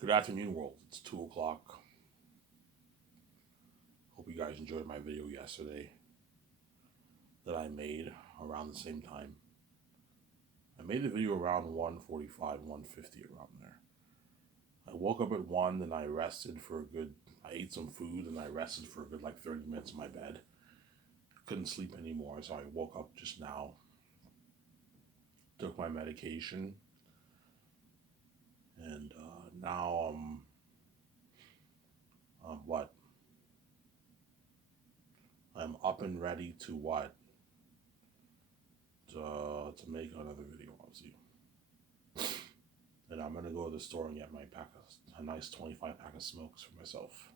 Good afternoon, world. It's 2 o'clock. Hope you guys enjoyed my video yesterday that I made around the same time. I made the video around 1:45, 1:50, around there. I woke up at 1, then I rested for a good, I ate some food, and I rested for a good 30 minutes in my bed. Couldn't sleep anymore, so I woke up just now, took my medication, and now what? I'm up and ready to what? To make another video, obviously. And I'm gonna go to the store and get my a nice 25 pack of smokes for myself.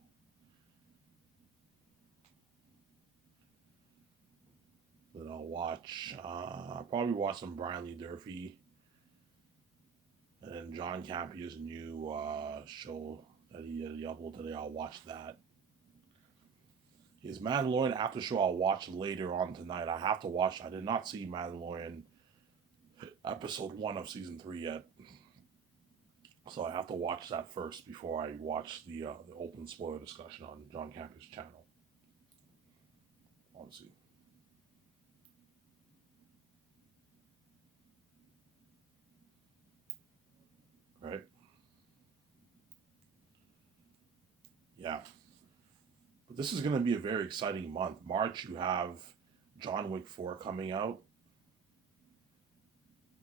Then I'll watch, I'll probably watch some Brian Lee Durfee, and then John Campio's new show that he uploaded today. I'll watch that. His Mandalorian after show I'll watch later on tonight. I have to watch. I did not see Mandalorian episode 1 of season 3 yet. So I have to watch that first before I watch the open spoiler discussion on John Campio's channel. Obviously. Right? Yeah. But this is going to be a very exciting month. March, you have John Wick 4 coming out.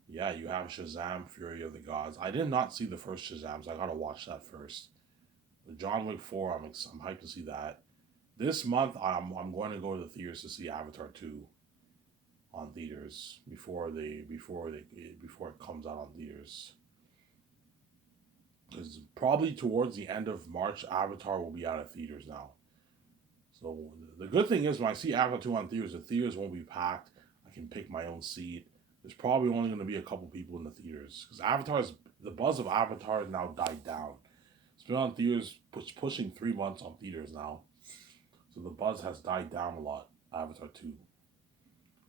Yeah, you have Shazam, Fury of the Gods. I did not see the first Shazam, so I gotta watch that first. The John Wick 4, I'm hyped to see that. This month, I'm going to go to the theaters to see Avatar 2 on theaters before it comes out on theaters. Because probably towards the end of March, Avatar will be out of theaters now. So the good thing is when I see Avatar 2 on theaters, the theaters won't be packed. I can pick my own seat. There's probably only going to be a couple people in the theaters because the buzz of Avatar has now died down. It's been on theaters, pushing 3 months on theaters now, so the buzz has died down a lot. Avatar 2.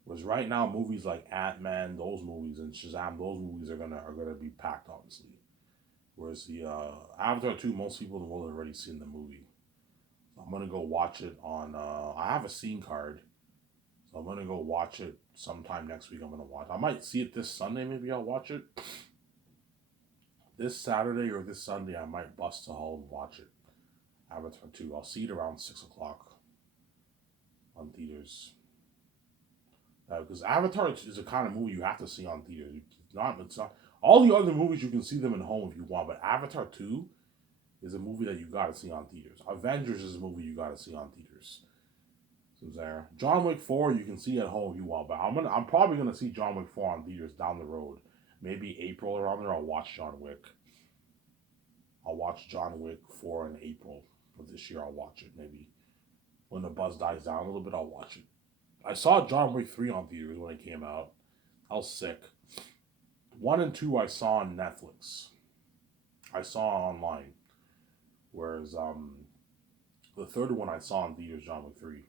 Whereas right now, movies like Ant-Man, those movies, and Shazam, those movies are gonna be packed, obviously. Whereas the Avatar 2, most people in the world have already seen the movie. So I'm gonna go watch it on. I have a scene card. So I'm gonna go watch it sometime next week. I'm gonna watch. I might see it this Sunday. Maybe I'll watch it this Saturday or this Sunday. I might bust a hole and watch it. Avatar 2. I'll see it around 6 o'clock on theaters. Because Avatar is a kind of movie you have to see on theaters. It's not. All the other movies you can see them at home if you want, but Avatar 2 is a movie that you gotta see on theaters. Avengers is a movie you gotta see on theaters. There. John Wick 4 you can see at home if you want, but I'm probably gonna see John Wick 4 on theaters down the road. Maybe April around there I'll watch John Wick. I'll watch John Wick 4 in April of this year. I'll watch it maybe. When the buzz dies down a little bit, I'll watch it. I saw John Wick 3 on theaters when it came out. I was sick. 1 and 2 I saw on Netflix. I saw online. Whereas the third one I saw in theaters, John Wick 3.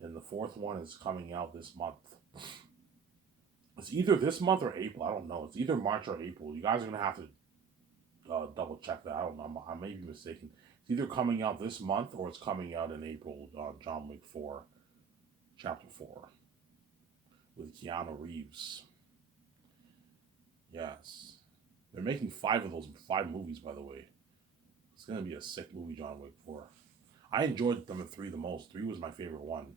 And the fourth one is coming out this month. It's either this month or April. I don't know. It's either March or April. You guys are going to have to double check that. I don't know. I may be mistaken. It's either coming out this month or it's coming out in April. John Wick 4, Chapter 4. With Keanu Reeves. Yes. They're making 5 of those 5 movies, by the way. It's going to be a sick movie, John Wick 4. I enjoyed number 3 the most. 3 was my favorite one.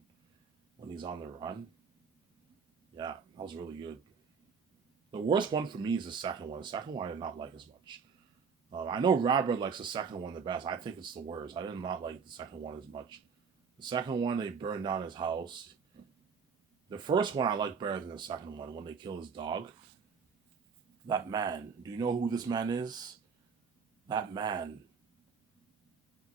When he's on the run. Yeah, that was really good. The worst one for me is the second one. The second one I did not like as much. I know Robert likes the second one the best. I think it's the worst. I did not like the second one as much. The second one, they burned down his house. The first one I like better than the second one, when they kill his dog. That man. Do you know who this man is? That man.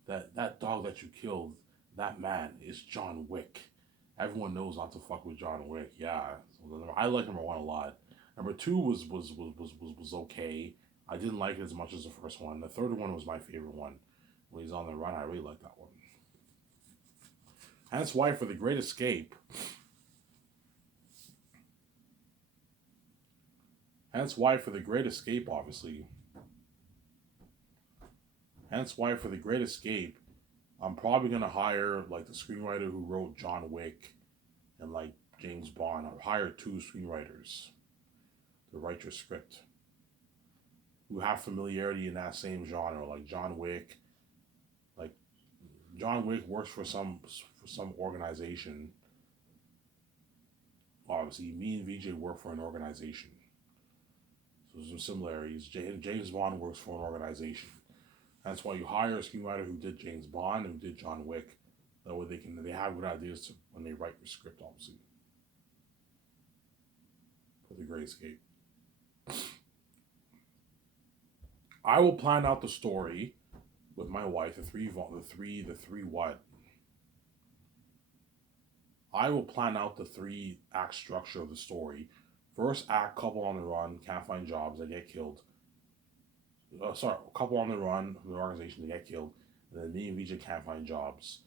That dog that you killed, that man is John Wick. Everyone knows not to fuck with John Wick. Yeah, so I like number 1 a lot. Number 2 was okay. I didn't like it as much as the first one. The third one was my favorite one. When he's on the run, I really like that one. And that's why for The Great Escape. And that's why for The Great Escape, obviously, Hence why for The Great Escape, I'm probably gonna hire like the screenwriter who wrote John Wick and like James Bond. I'll hire two screenwriters to write your script who have familiarity in that same genre, like John Wick. Like John Wick works for some organization. Obviously, me and VJ work for an organization, so there's some similarities. James Bond works for an organization. That's why you hire a screenwriter who did James Bond and who did John Wick. That way they have good ideas when they write your script, obviously. For The Great Escape. I will plan out the story with my wife, the three what? I will plan out the 3-act structure of the story. First act, couple on the run, can't find jobs, they get killed. Couple on the run from the organization, they get killed. And then me and VJ can't find jobs.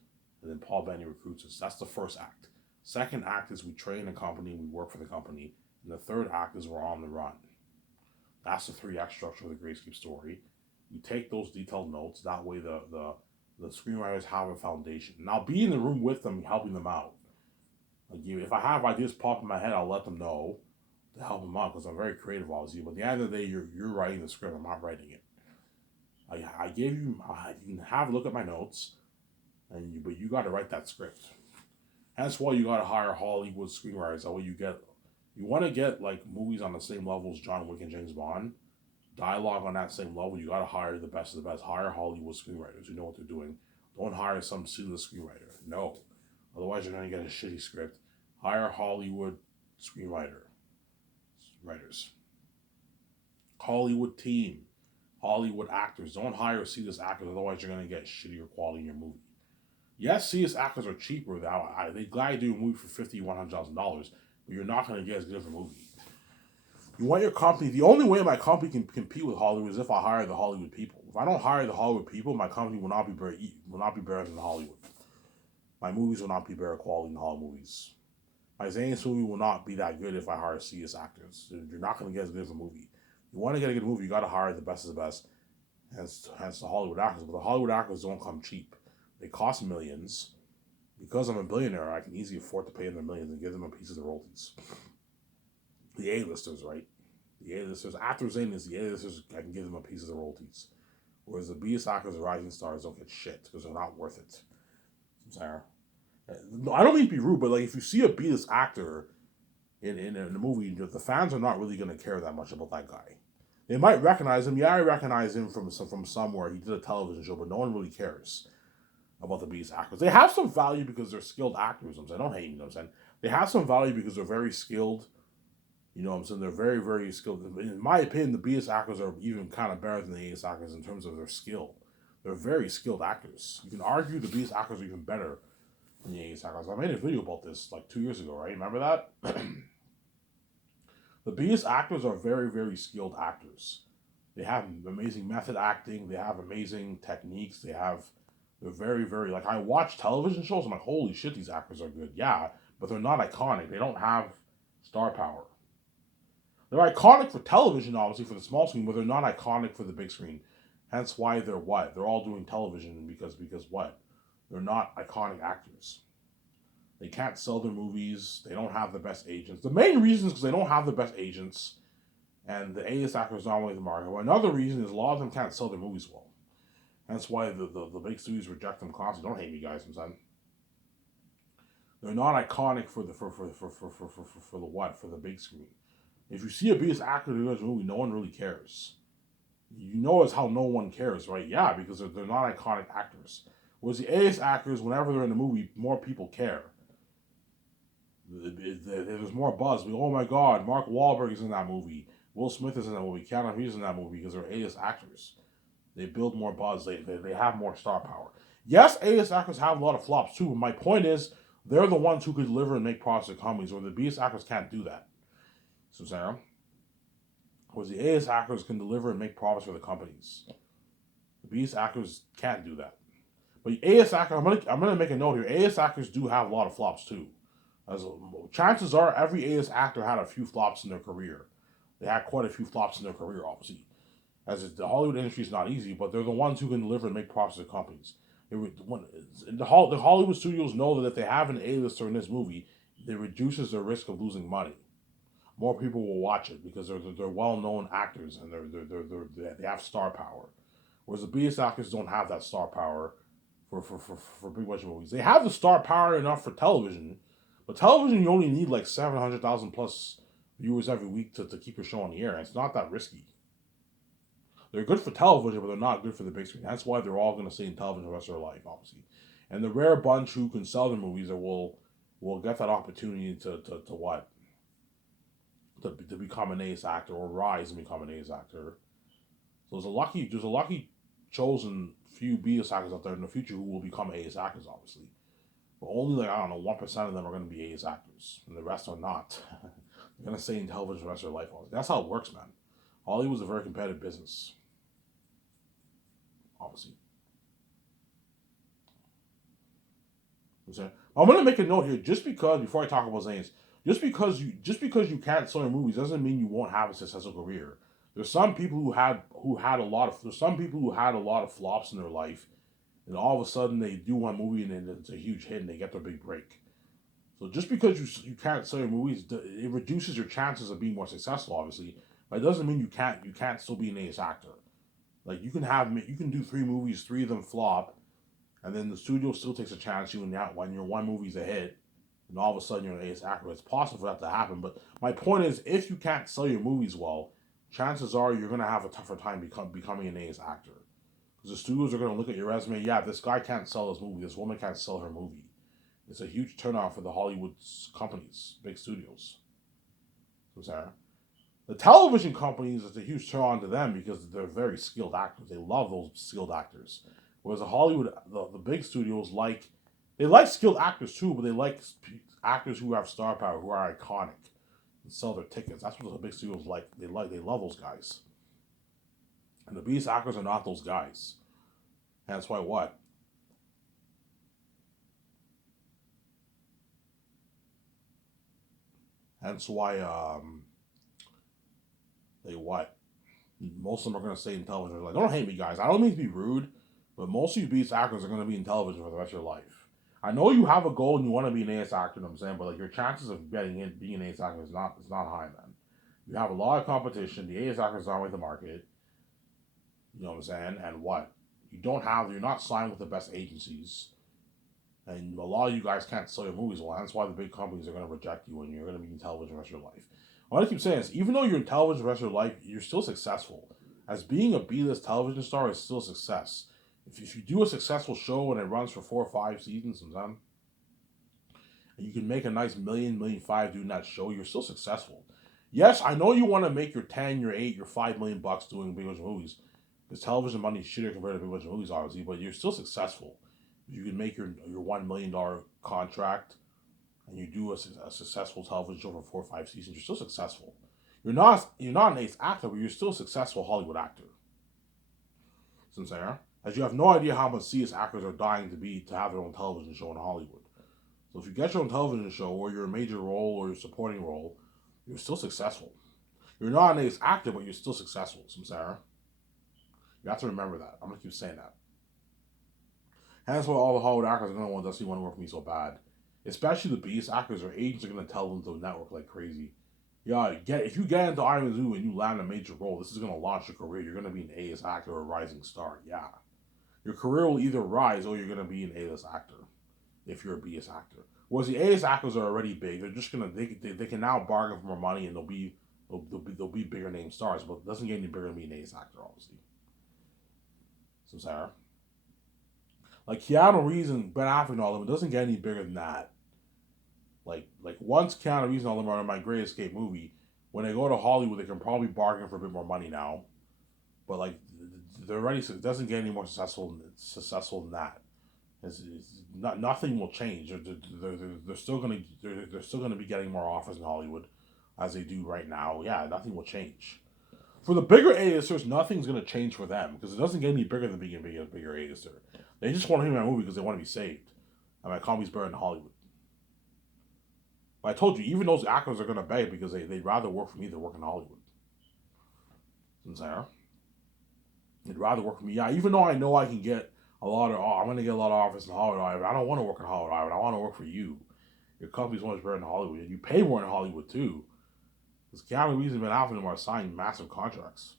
And then Paul Bettany recruits us. That's the first act. Second act is we train a company, we work for the company. And the third act is we're on the run. That's the 3-act structure of the Great Escape story. You take those detailed notes. That way the screenwriters have a foundation. And I'll be in the room with them, helping them out. Like if I have ideas pop in my head, I'll let them know to help them out because I'm very creative, obviously. But at the end of the day, you're writing the script. I'm not writing it. I gave you. You can have a look at my notes, but you got to write that script. That's why you got to hire Hollywood screenwriters. That way you want to get like movies on the same level as John Wick and James Bond, dialogue on that same level. You got to hire the best of the best. Hire Hollywood screenwriters who know what they're doing. Don't hire some C-list screenwriter. No, otherwise you're gonna get a shitty script. Hire Hollywood writers, Hollywood team, Hollywood actors. Don't hire C-list actors. Otherwise you're gonna get shittier quality in your movie. Yes, C-list actors are cheaper. They glad you do a movie for $50,000, $100,000, but you're not gonna get as good of a movie. You want your company. The only way my company can compete with Hollywood is if I hire the Hollywood people. If I don't hire the Hollywood people, my company will not be better than Hollywood. My movies will not be better quality than Hollywood movies. My Zane's movie will not be that good if I hire C-list actors. You're not going to get as good of a movie. You want to get a good movie, you got to hire the best of the best. Hence the Hollywood actors. But the Hollywood actors don't come cheap. They cost millions. Because I'm a billionaire, I can easily afford to pay them millions and give them a piece of the royalties. The A-listers, right? The A-listers, after Zane is the A-listers, I can give them a piece of the royalties. Whereas the B-list actors, the rising stars, don't get shit because they're not worth it. I'm sorry. No, I don't mean to be rude, but like if you see a B-list actor in a movie, the fans are not really going to care that much about that guy. They might recognize him. Yeah, I recognize him from somewhere. He did a television show, but no one really cares about the B-list actors. They have some value because they're skilled actors. I don't hate them. They have some value because they're very skilled. You know what I'm saying? They're very, very skilled. In my opinion, the B-list actors are even kind of better than the A-list actors in terms of their skill. They're very skilled actors. You can argue the B-list actors are even better than the A-list actors. I made a video about this like 2 years ago, right? Remember that? The B-list actors are very, very skilled actors. They have amazing method acting. They have amazing techniques. They're very, very, like I watch television shows. I'm like, holy shit, these actors are good. Yeah, but they're not iconic. They don't have star power. They're iconic for television, obviously, for the small screen, but they're not iconic for the big screen. Hence why they're what? They're all doing television because what? They're not iconic actors. They can't sell their movies. They don't have the best agents. The main reason is because they don't have the best agents, and the A-list actors don't really the market. Well, another reason is a lot of them can't sell their movies well. That's why the big studios reject them constantly. Don't hate me, guys. I'm saying they're not iconic for the big screen. If you see a B-list actor who does a movie, no one really cares. You know as how no one cares, right? Yeah, because they're not iconic actors. Whereas the A-list actors, whenever they're in the movie, more people care. There's more buzz. Oh my God, Mark Wahlberg is in that movie. Will Smith is in that movie. Keanu Reeves is in that movie because they're A-list actors. They build more buzz. They have more star power. Yes, A-list actors have a lot of flops too, but my point is they're the ones who could deliver and make profits to companies, where the B-list actors can't do that. So, Sarah, whereas the A-list actors can deliver and make profits for the companies. The B-list actors can't do that. But A-list actors, I'm gonna make a note here. A-list actors do have a lot of flops too. Chances are every A-list actor had a few flops in their career. They had quite a few flops in their career, obviously. the Hollywood industry is not easy, but they're the ones who can deliver and make profits to companies. The Hollywood studios know that if they have an A-lister in this movie, it reduces their risk of losing money. More people will watch it because they're well-known actors and they have star power. Whereas the B-list actors don't have that star power for big budget movies. They have the star power enough for television, but television you only need like 700,000 plus viewers every week to keep your show on the air. And it's not that risky. They're good for television, but they're not good for the big screen. That's why they're all going to stay in television the rest of their life, obviously. And the rare bunch who can sell their movies that will get that opportunity to what? To become an ace actor or rise and become an ace actor. So there's a lucky chosen few B-list actors out there in the future who will become ace actors, obviously. But only like, I don't know, 1% of them are going to be ace actors, and the rest are not. They're going to stay in television the rest of their life. That's how it works, man. Hollywood's a very competitive business, obviously. I'm gonna make a note here, just because before I talk about Zanes, just because you can't sell your movies doesn't mean you won't have a successful career. There's some people there's some people who had a lot of flops in their life, and all of a sudden they do one movie and then it's a huge hit and they get their big break. So just because you can't sell your movies, it reduces your chances of being more successful, obviously. But it doesn't mean you can't still be an ace actor. Like you can do 3 movies, 3 of them flop, and then the studio still takes a chance you when your one movie's a hit, and all of a sudden you're an ace actor. It's possible for that to happen, but my point is, if you can't sell your movies well, chances are you're gonna have a tougher time becoming an ace actor, because the studios are gonna look at your resume. Yeah, this guy can't sell his movie. This woman can't sell her movie. It's a huge turnoff for the Hollywood companies, big studios. So, Sarah, the television companies, it's a huge turn on to them because they're very skilled actors. They love those skilled actors. Whereas the Hollywood, the big studios they like skilled actors too, but they like actors who have star power, who are iconic, and sell their tickets. That's what the big studios like. They love those guys. And the B actors are not those guys. And that's why what? That's why they what? Most of them are gonna stay in television. They're like, don't hate me, guys. I don't mean to be rude, but most of you beast actors are gonna be in television for the rest of your life. I know you have a goal and you want to be an AS actor, you know what I'm saying, but like your chances of being an AS actor is not high, man. You have a lot of competition. The AS actors aren't with the market. You know what I'm saying? And what? You're not signed with the best agencies. And a lot of you guys can't sell your movies well. That's why the big companies are going to reject you and you're going to be in television the rest of your life. What I keep saying is, even though you're in television the rest of your life, you're still successful. As being a B-list television star is still a success. If you do a successful show and it runs for 4 or 5 seasons and you can make a nice million five doing that show, you're still successful. Yes, I know you want to make your 10, your 8, your $5 million doing big budget movies. Because television money is shitter compared to big budget movies, obviously, but you're still successful. If you can make your $1 million contract and you do a successful television show for 4 or 5 seasons, you're still successful. You're not an ace actor, but you're still a successful Hollywood actor. So I'm saying, as you have no idea how much CS actors are dying to have their own television show in Hollywood. So if you get your own television show, or you're a major role, or you're a supporting role, you're still successful. You're not an ace actor, but you're still successful. So Sarah, you have to remember that. I'm gonna keep saying that. And that's why all the Hollywood actors are gonna want to work with me so bad. Especially the beast actors or agents are gonna tell them to network like crazy. Yeah, if you get into Iron Zoo and you land a major role, this is gonna launch your career. You're gonna be an A-list actor or a rising star. Yeah, your career will either rise or you're gonna be an A-list actor if you're a B-list actor. Whereas the A-list actors are already big. They're just they can now bargain for more money and they'll be bigger name stars. But it doesn't get any bigger than being an A-list actor, obviously. So Sarah, like Keanu Reeves and Ben Affleck and all of them, it doesn't get any bigger than that. Like once Keanu Reeves and all them are in My Great Escape movie, when they go to Hollywood, they can probably bargain for a bit more money now. But like they're already, it doesn't get any more successful than that. Nothing will change. They're still gonna be getting more offers in Hollywood as they do right now. Yeah, nothing will change. For the bigger A-listers, nothing's gonna change for them because it doesn't get any bigger than being a bigger A-lister. They just want to hear my movie because they want to be saved. And my comedy's better in Hollywood. But I told you, even those actors are gonna beg because they'd rather work for me than work in Hollywood. Sarah. I'd rather work for me. Yeah, even though I know I can get a lot of, I'm gonna get a lot of offers in Hollywood. I don't want to work in Hollywood. I want to work for you. Your company's much better in Hollywood, and you pay more in Hollywood too. Because Keanu Reeves and Ben Affleck are signing massive contracts.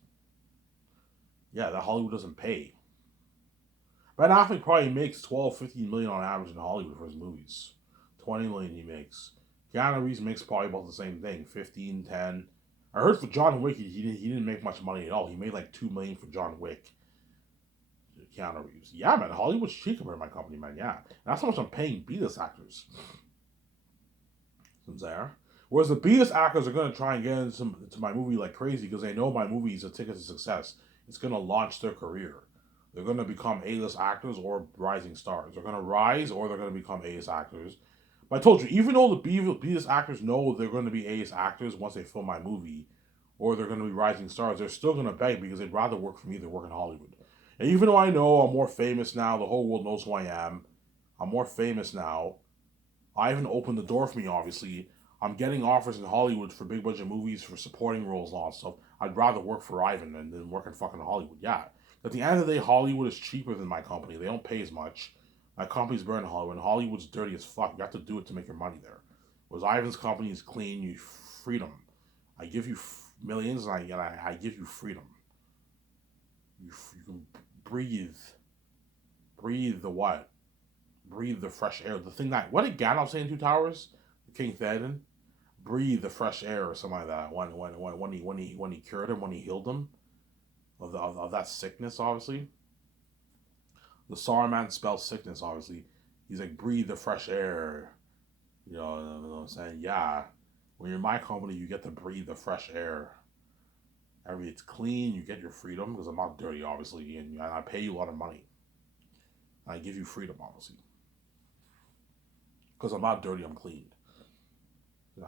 Yeah, that Hollywood doesn't pay. Ben Affleck probably makes 12, 15 million on average in Hollywood for his movies. 20 million he makes. Keanu Reeves makes probably about the same thing, 15, 10. I heard for John Wick, he didn't make much money at all. He made like 2 million for John Wick. Keanu Reeves. Yeah, man, Hollywood's cheap compared to my company, man. Yeah. And that's how much I'm paying B-list actors. From there. Whereas the B-list actors are going to try and get into my movie like crazy because they know my movie is a ticket to success. It's going to launch their career. They're going to become A-list actors or rising stars. They're going to rise or they're going to become A-list actors. But I told you, even though the B-list actors know they're going to be A-list actors once they film my movie, or they're going to be rising stars, they're still going to beg because they'd rather work for me than work in Hollywood. And even though I know I'm more famous now, the whole world knows who I am. I'm more famous now. Ivan opened the door for me, obviously. I'm getting offers in Hollywood for big budget movies, for supporting roles and all that stuff. I'd rather work for Ivan than work in fucking Hollywood. Yeah. At the end of the day, Hollywood is cheaper than my company. They don't pay as much. My company's better in Hollywood, and Hollywood's dirty as fuck. You have to do it to make your money there. Whereas Ivan's company is clean, you freedom. I give you millions, and I give you freedom. You can breathe. Breathe the what? Breathe the fresh air. The thing that, what did Gandalf say in Two Towers? King Theoden? Breathe the fresh air or something like that. When he cured him, when he healed him of that sickness, obviously. The Saruman spells sickness, obviously. He's like, breathe the fresh air. You know what I'm saying? Yeah. When you're in my company, you get to breathe the fresh air. It's clean, you get your freedom, because I'm not dirty, obviously, and I pay you a lot of money. I give you freedom, obviously. Because I'm not dirty, I'm clean.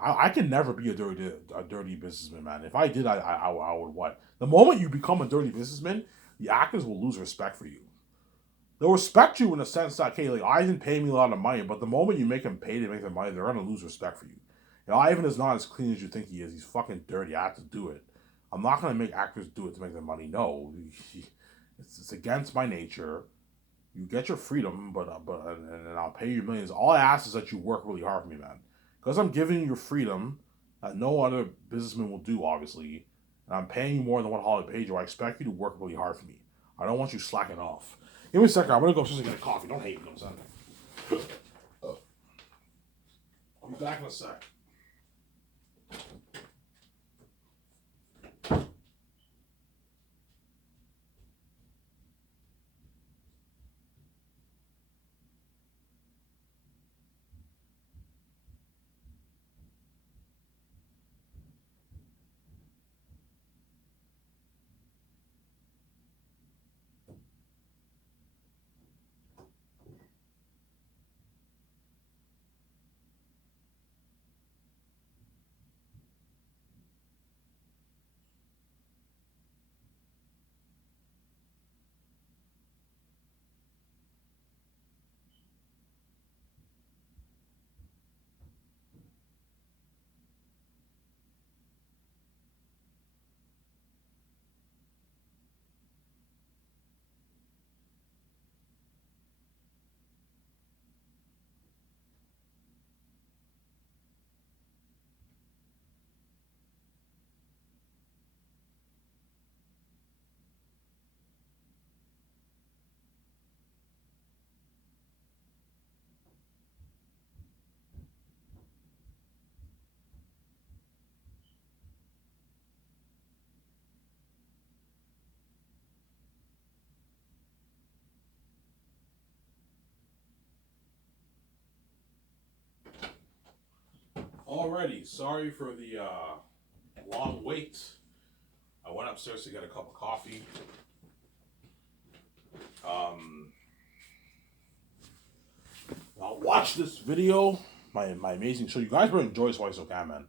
I can never be a dirty businessman, man. If I did, I would what? The moment you become a dirty businessman, the actors will lose respect for you. They'll respect you in the sense that, okay, like, Ivan paid me a lot of money, but the moment you make him pay to make their money, they're going to lose respect for you. Ivan is not as clean as you think he is. He's fucking dirty. I have to do it. I'm not going to make actors do it to make their money. No. It's against my nature. You get your freedom, but and I'll pay you millions. All I ask is that you work really hard for me, man. Because I'm giving you your freedom that no other businessman will do, obviously, and I'm paying you more than what Hollywood paid you, I expect you to work really hard for me. I don't want you slacking off. Give me a second. I'm going to go upstairs and get a coffee. Don't hate me, I'm saying. I'll be back in a sec. Alrighty, sorry for the long wait. I went upstairs to get a cup of coffee. Um, I'll watch this video, my amazing show. You guys better enjoy this while you still can, man.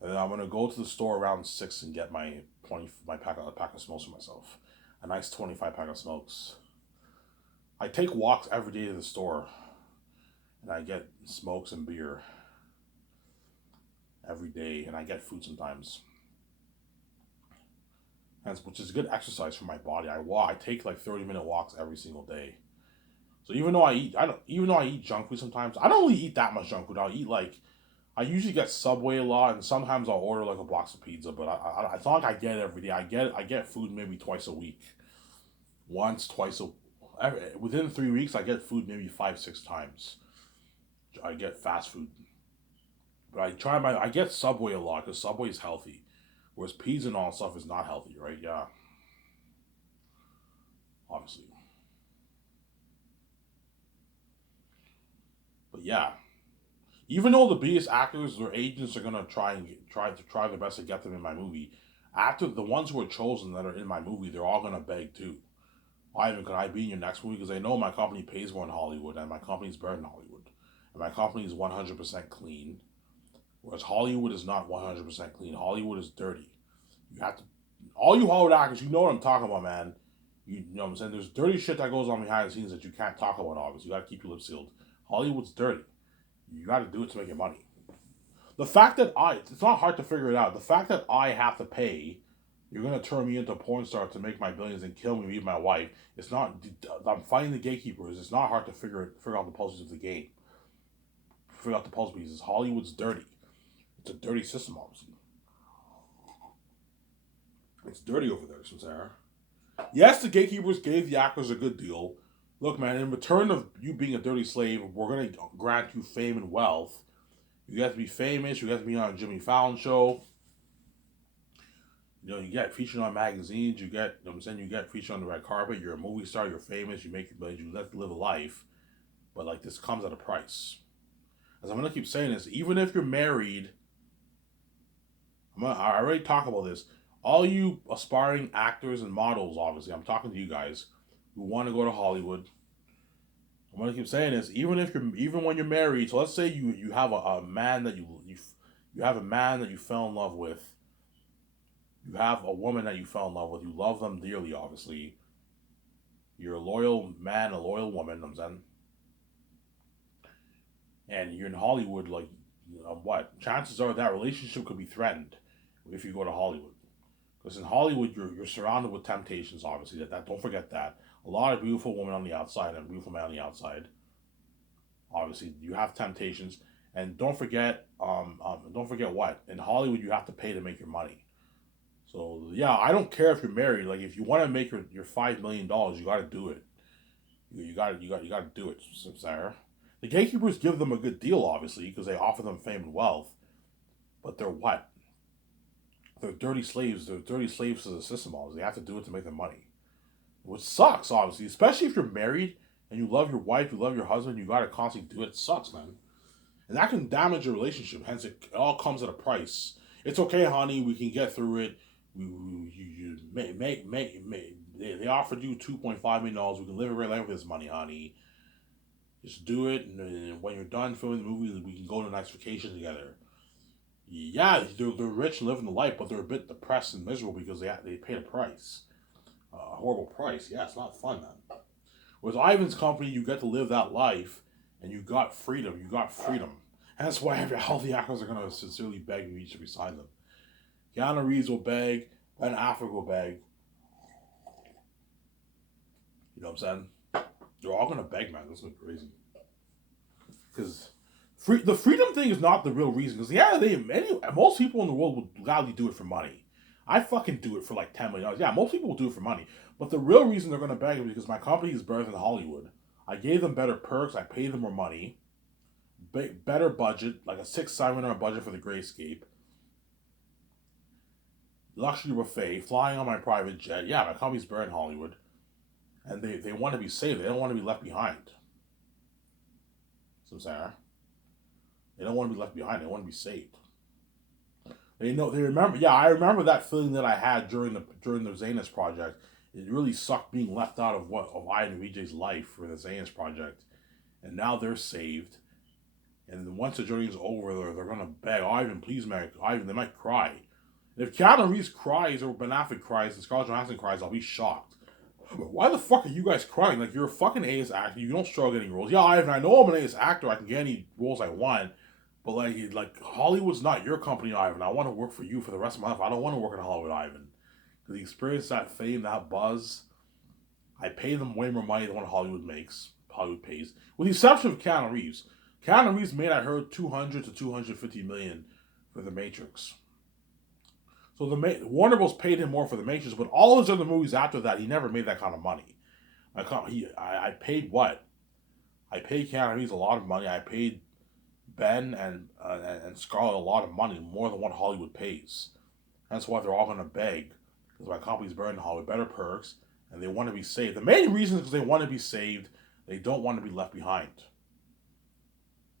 And then I'm gonna go to the store around 6 and get my pack of smokes for myself. A nice 25 pack of smokes. I take walks every day to the store, and I get smokes and beer every day, and I get food sometimes. Hence, which is good exercise for my body. I walk. I take like 30-minute walks every single day. So even though I eat junk food sometimes, I don't really eat that much junk food. I'll eat like I usually get Subway a lot, and sometimes I'll order like a box of pizza. But it's not like I get it every day. I get food maybe twice a week, once, twice a. Within 3 weeks, I get food maybe 5, 6 times. I get fast food, but I get Subway a lot because Subway is healthy, whereas pizza and all stuff is not healthy, right? Yeah, obviously, but yeah. Even though the biggest actors, their agents are gonna try their best to get them in my movie. After the ones who are chosen that are in my movie, they're all gonna beg too. Ivan, could I be in your next movie? Because they know my company pays more in Hollywood, and my company's better in Hollywood, and my company is 100% clean. Whereas Hollywood is not 100% clean. Hollywood is dirty. You have to, all you Hollywood actors, you know what I'm talking about, man. You know what I'm saying? There's dirty shit that goes on behind the scenes that you can't talk about. Obviously, you got to keep your lips sealed. Hollywood's dirty. You got to do it to make your money. The fact that it's not hard to figure it out. The fact that I have to pay, you're gonna turn me into a porn star to make my billions and kill me, my wife. It's not. I'm fighting the gatekeepers. It's not hard to figure out the puzzles of the game. Figure out the puzzle pieces. Hollywood's dirty. It's a dirty system, obviously. It's dirty over there, Sarah. Yes, the gatekeepers gave the actors a good deal. Look, man, in return of you being a dirty slave, we're gonna grant you fame and wealth. You have to be famous. You have to be on a Jimmy Fallon show. You know, you get featured on magazines. You get, you know what I'm saying, you get featured on the red carpet. You're a movie star. You're famous. You make your billions. You let live a life. But like this comes at a price. As I'm gonna keep saying this, even if you're married, I already talked about this. All you aspiring actors and models, obviously, I'm talking to you guys who want to go to Hollywood. I'm gonna keep saying this. Even when you're married, so let's say you have a man that you have a man that you fell in love with. You have a woman that you fell in love with. You love them dearly, obviously. You're a loyal man, a loyal woman. I'm saying, and you're in Hollywood. Like, you know, what? Chances are that relationship could be threatened if you go to Hollywood. Because in Hollywood, you're surrounded with temptations. Obviously, that don't forget that. A lot of beautiful women on the outside and a beautiful man on the outside. Obviously, you have temptations, and don't forget what in Hollywood you have to pay to make your money. So yeah, I don't care if you're married. Like if you want to make your $5 million, you got to do it. You got to do it, Sarah. The gatekeepers give them a good deal, obviously, because they offer them fame and wealth. But they're what? They're dirty slaves. They're dirty slaves to the system. Obviously, they have to do it to make their money, which sucks. Obviously, especially if you're married and you love your wife, you love your husband, you got to constantly do it. It sucks, man, and that can damage your relationship. Hence, it all comes at a price. It's okay, honey. We can get through it. You they offered you $2.5 million. We can live a great life with this money, honey. Just do it, and when you're done filming the movie, we can go on a nice vacation together. Yeah, they're rich and living the life, but they're a bit depressed and miserable because they paid a price, a horrible price. Yeah, it's not fun, man. With Ivan's company, you get to live that life, and you got freedom. You got freedom. And that's why all the actors are gonna sincerely beg you to resign them. Keanu Reeves will beg, Ben Affleck will beg. You know what I'm saying? They're all gonna beg, man. That's crazy. Because the freedom thing is not the real reason. Because yeah, most people in the world would gladly do it for money. I fucking do it for like $10 million. Yeah, most people will do it for money. But the real reason they're gonna beg is because my company is better than Hollywood. I gave them better perks. I paid them more money. Better budget, like a $6-7 budget for the Great Escape. Luxury buffet, flying on my private jet. Yeah, my company's better in Hollywood. And they want to be safe. They don't want to be left behind. So Sarah. They don't want to be left behind. They want to be saved. They remember. Yeah, I remember that feeling that I had during the Zanus project. It really sucked being left out of I and VJ's life for the Zanus project. And now they're saved. And once the journey is over, they're gonna beg Ivan, please, man, Ivan. They might cry. If Keanu Reeves cries or Ben Affleck cries and Scarlett Johansson cries, I'll be shocked. Why the fuck are you guys crying? Like, you're a fucking A-list actor. You don't struggle getting roles. Yeah, Ivan, I know I'm an A-list actor. I can get any roles I want. But, like Hollywood's not your company, Ivan. I want to work for you for the rest of my life. I don't want to work in Hollywood, Ivan. Because the experience, that fame, that buzz, I pay them way more money than what Hollywood pays. With the exception of Keanu Reeves. Keanu Reeves made, I heard, 200 to 250 million for The Matrix. So Warner Bros. Paid him more for The Matrix, but all his other movies after that, he never made that kind of money. I paid what? I paid Keanu Reeves a lot of money. I paid Ben and Scarlett a lot of money, more than what Hollywood pays. That's why they're all going to beg, because my company's burning Hollywood better perks, and they want to be saved. The main reason is because they want to be saved. They don't want to be left behind.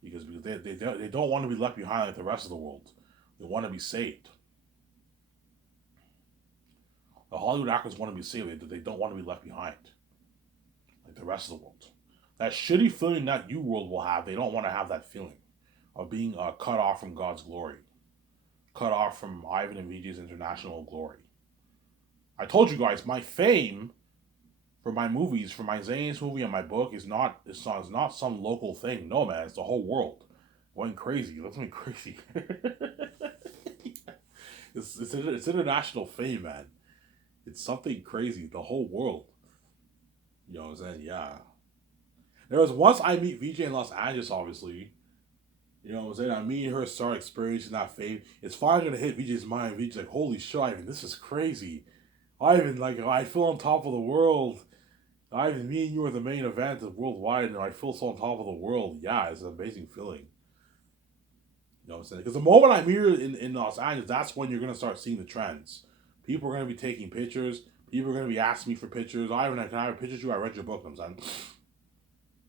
Because they don't want to be left behind like the rest of the world. They want to be saved. The Hollywood actors want to be saved. They don't want to be left behind like the rest of the world. That shitty feeling that you world will have, they don't want to have that feeling of being cut off from God's glory. Cut off from Ivan and Vijay's international glory. I told you guys, my fame for my movies, for my Zane's movie and my book is not some local thing. No, man, it's the whole world. It went crazy. That's went crazy. It's international fame, man. It's something crazy. The whole world. You know what I'm saying? Yeah. There was once I meet Vijay in Los Angeles, obviously. You know what I'm saying? I meet her, start experiencing that fame. It's finally gonna hit Vijay's mind. Vijay's like, holy shit, Ivan, this is crazy. Ivan, like, I feel on top of the world. Ivan, me and you are the main event of worldwide, and I feel so on top of the world. Yeah, it's an amazing feeling. You know what I'm saying? Because the moment I meet her in Los Angeles, that's when you're gonna start seeing the trends. People are gonna be taking pictures. People are gonna be asking me for pictures. Ivan, can I have a picture of you? I read your book. I'm saying,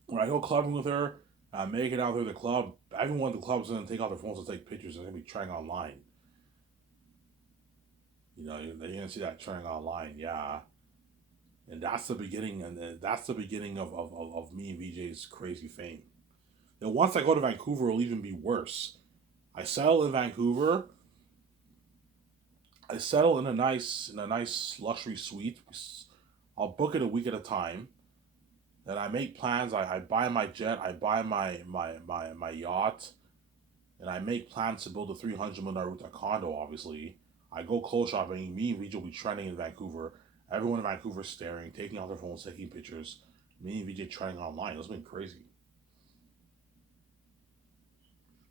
when I go clubbing with her, make it out there at the club, everyone at the club is going to take out their phones and take pictures. They're going to be trying online. You know, you're going to see that trending online, yeah. And that's the beginning, of me and Vijay's crazy fame. And once I go to Vancouver, it'll even be worse. I settle in Vancouver. I settle in a nice luxury suite. I'll book it a week at a time. Then I make plans. I buy my jet. I buy my yacht. And I make plans to build a $300 million rooftop condo, obviously. I go clothes shopping. Me and Vijay will be trending in Vancouver. Everyone in Vancouver staring, taking out their phones, taking pictures. Me and Vijay trending online. It's been crazy.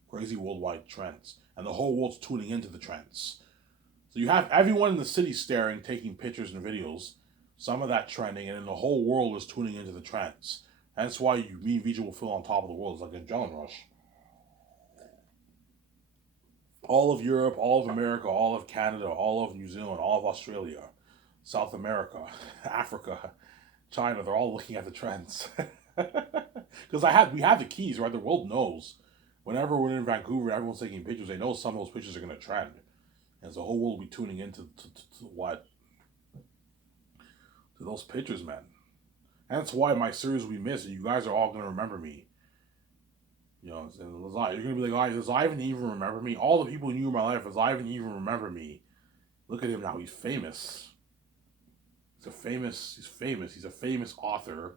Crazy worldwide trends. And the whole world's tuning into the trends. So you have everyone in the city staring, taking pictures and videos. Some of that trending, and then the whole world is tuning into the trends. That's why me and Vijay will feel on top of the world. It's like an adrenaline rush. All of Europe, all of America, all of Canada, all of New Zealand, all of Australia, South America, Africa, China, they're all looking at the trends. Because we have the keys, right? The world knows. Whenever we're in Vancouver, everyone's taking pictures. They know some of those pictures are going to trend. And so the whole world will be tuning into to what? To those pictures, man. And that's why my series will be missed. And you guys are all going to remember me. You know, you're going to be like, does Ivan even remember me? All the people who knew in my life, does Ivan even remember me? Look at him now. He's famous. He's famous. He's a famous author.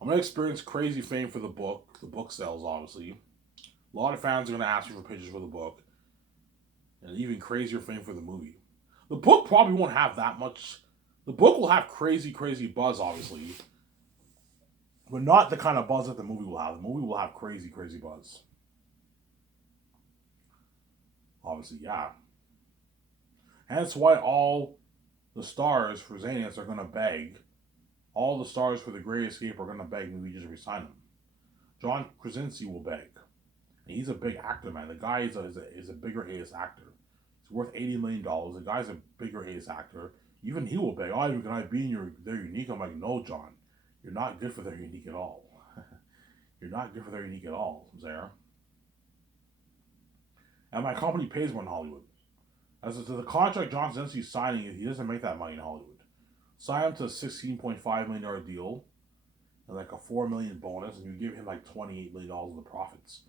I'm going to experience crazy fame for the book. The book sells, obviously. A lot of fans are going to ask me for pictures for the book. And even crazier fame for the movie. The book probably won't have that much. The book will have crazy buzz, obviously. But not the kind of buzz that the movie will have. The movie will have crazy buzz. Obviously, yeah. And that's why all the stars for Xanax are going to beg. All the stars for The Great Escape are going to beg me to just resign them. John Krasinski will beg. And he's a big actor, man. The guy is a bigger A-list actor. He's worth $80 million. The guy's a bigger A-list actor. Even he will beg, oh, can I be in their unique? I'm like, no, John. You're not good for their unique at all. You're not good for their unique at all, Zara. And my company pays more in Hollywood. As to the contract John Krasinski's signing, he doesn't make that money in Hollywood. Sign him to a $16.5 million deal and like a $4 million bonus, and you give him like $28 million in the profits.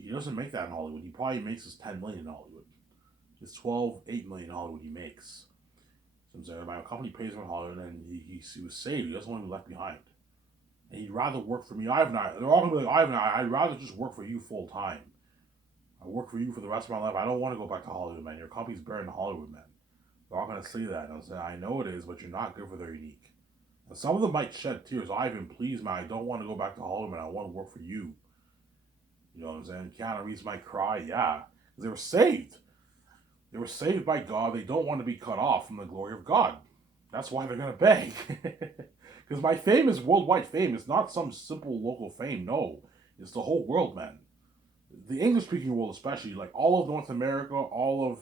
He doesn't make that in Hollywood. He probably makes his $10 million in Hollywood. It's $8 million in Hollywood he makes. So my company pays him in Hollywood, and he was saved. He doesn't want to be left behind. And he'd rather work for me. They're all going to be like, Ivan, I'd rather just work for you full time. I work for you for the rest of my life. I don't want to go back to Hollywood, man. Your company's better than Hollywood, man. They're not gonna say that. And I'm saying I know it is, but you're not good for their unique. And some of them might shed tears. Ivan, please, man, I don't want to go back to Hollywood. I want to work for you. You know what I'm saying? Keanu Reeves might cry, yeah, because they were saved. They were saved by God. They don't want to be cut off from the glory of God. That's why they're gonna beg. Because my fame is worldwide fame. It's not some simple local fame. No, it's the whole world, man. The English speaking world, especially, like all of North America, all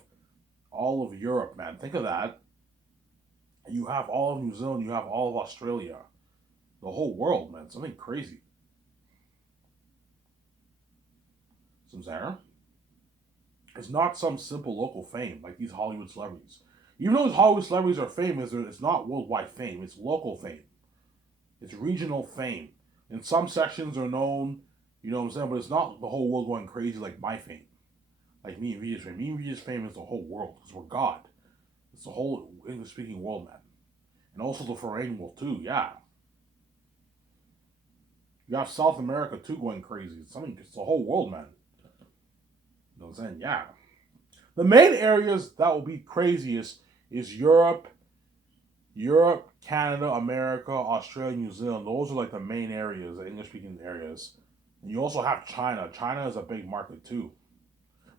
of Europe, man. Think of that. You have all of New Zealand. You have all of Australia. The whole world, man. Something crazy. Some Sarah. It's not some simple local fame like these Hollywood celebrities. Even though these Hollywood celebrities are famous, it's not worldwide fame. It's local fame. It's regional fame. And some sections are known, you know what I'm saying, but it's not the whole world going crazy like my fame. Like me and Regis fame. Me and Regis fame is the whole world because we're God. It's the whole English speaking world, man. And also the foreign world, too, yeah. You have South America, too, going crazy. It's the whole world, man. You know what I'm saying? Yeah. The main areas that will be craziest is Europe, Canada, America, Australia, New Zealand. Those are like the main areas, the English speaking areas. And you also have China. China is a big market too.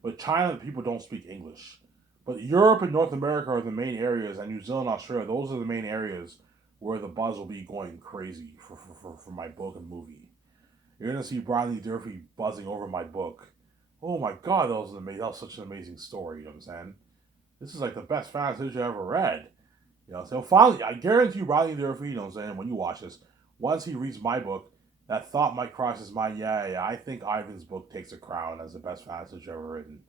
But China, people don't speak English. But Europe and North America are the main areas, and New Zealand, Australia, those are the main areas where the buzz will be going crazy for my book and movie. You're gonna see Brian Lee Durfee buzzing over my book. Oh my god, that was such an amazing story, you know what I'm saying? This is like the best fantasy I ever read. You know, so finally, I guarantee you, Riley Durfee, you know what I'm saying, when you watch this, once he reads my book, that thought might cross his mind, yeah, I think Ivan's book takes a crown as the best fantasy I've ever written.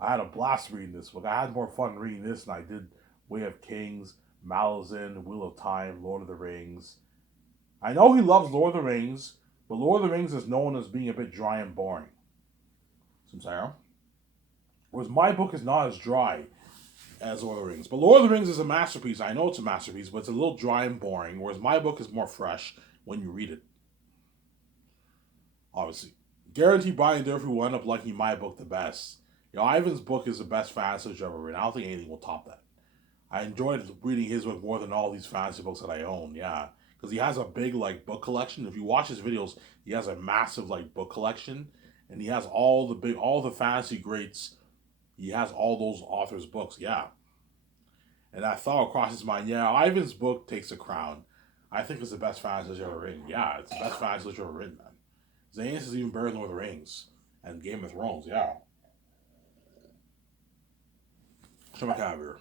I had a blast reading this book. I had more fun reading this than I did Way of Kings, Malazan, Wheel of Time, Lord of the Rings. I know he loves Lord of the Rings, but Lord of the Rings is known as being a bit dry and boring. Some Sarah. Whereas my book is not as dry as Lord of the Rings. But Lord of the Rings is a masterpiece. I know it's a masterpiece, but it's a little dry and boring, whereas my book is more fresh when you read it. Obviously. Guarantee Brian Durfee will end up liking my book the best. You know, Ivan's book is the best fantasy I've ever written. I don't think anything will top that. I enjoyed reading his book more than all these fantasy books that I own, yeah. Because he has a big, like, book collection. If you watch his videos, he has a massive, like, book collection. And he has all the fantasy greats. He has all those authors' books, yeah. And that thought across his mind, yeah, Ivan's book takes a crown. I think it's the best fantasy I've ever written. Yeah, it's the best fantasy I've ever written, man. Zanis is even better than Lord of the Rings and Game of Thrones, yeah. Show my cat here.